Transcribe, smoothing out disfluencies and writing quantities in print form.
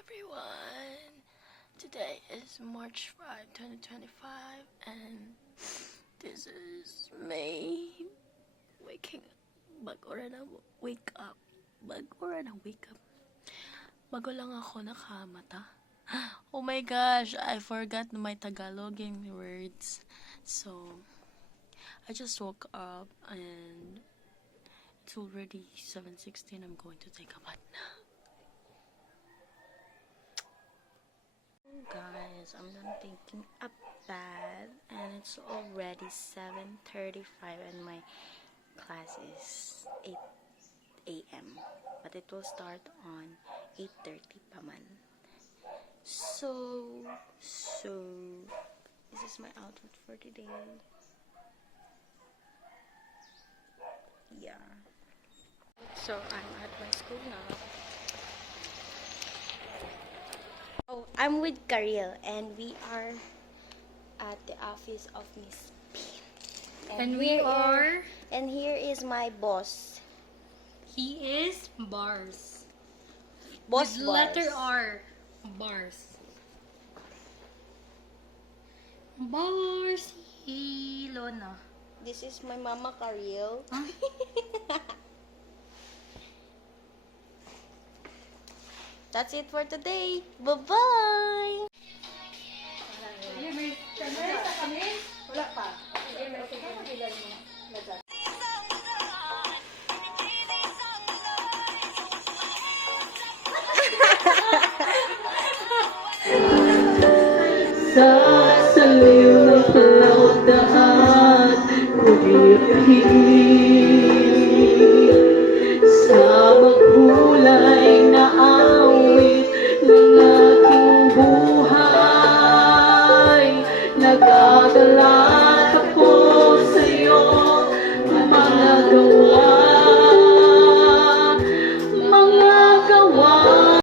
everyone! Today is March 5, 2025 and this is me waking bago rin na wake up. Bago lang ako nakamata. Oh my gosh, I forgot my Tagalog words. So, I just woke up and it's already 7:16. I'm going to take a bath now. Guys, I'm done taking a bath and it's already 7:35 and my class is 8 a.m. but it will start on 8:30 pa man. So this is my outfit for today. Yeah. So I'm at my school now. Oh, I'm with Karil and we are at the office of Miss P. And we are... And here is my boss. He is Bars. Boss With Bars. letter R. Bars. Bars. Ilona. This is my mama Karil. Huh? That's it for today. Bye-bye! Sasaliw ng laudaan, kundi